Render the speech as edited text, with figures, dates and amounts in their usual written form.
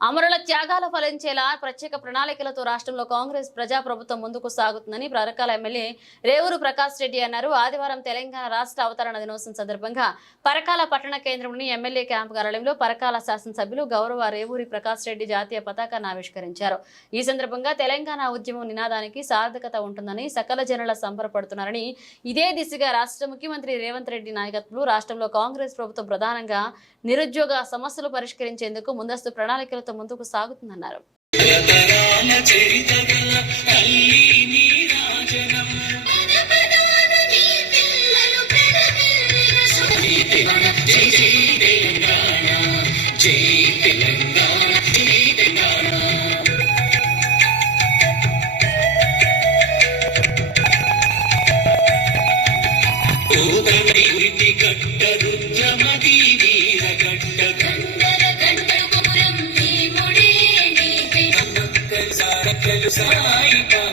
అమరుల త్యాగాలు ఫలించేలా ప్రత్యేక ప్రణాళికలతో రాష్ట్రంలో కాంగ్రెస్ ప్రజాప్రభుత్వం ముందుకు సాగుతుందని పరకాల ఎమ్మెల్యే రేవూరు ప్రకాష్ రెడ్డి అన్నారు. ఆదివారం తెలంగాణ రాష్ట్ర అవతరణ దినోత్సవం సందర్భంగా పరకాల పట్టణ కేంద్రంలోని ఎమ్మెల్యే క్యాంపు కార్యాలయంలో పరకాల శాసనసభ్యులు గౌరవ రేవూరి ప్రకాష్ రెడ్డి జాతీయ పతాకాన్ని ఆవిష్కరించారు. ఈ సందర్భంగా తెలంగాణ ఉద్యమం నినాదానికి సార్థకత ఉంటుందని సకల జనుల సంబరపడుతున్నారని, ఇదే దిశగా రాష్ట్ర ముఖ్యమంత్రి రేవంత్ రెడ్డి నాయకత్వంలో రాష్ట్రంలో కాంగ్రెస్ ప్రభుత్వం ప్రధానంగా నిరుద్యోగ సమస్యలు పరిష్కరించేందుకు ముందస్తు ప్రణాళికలతో ముందుకు సాగుతుందన్నారు. సాయి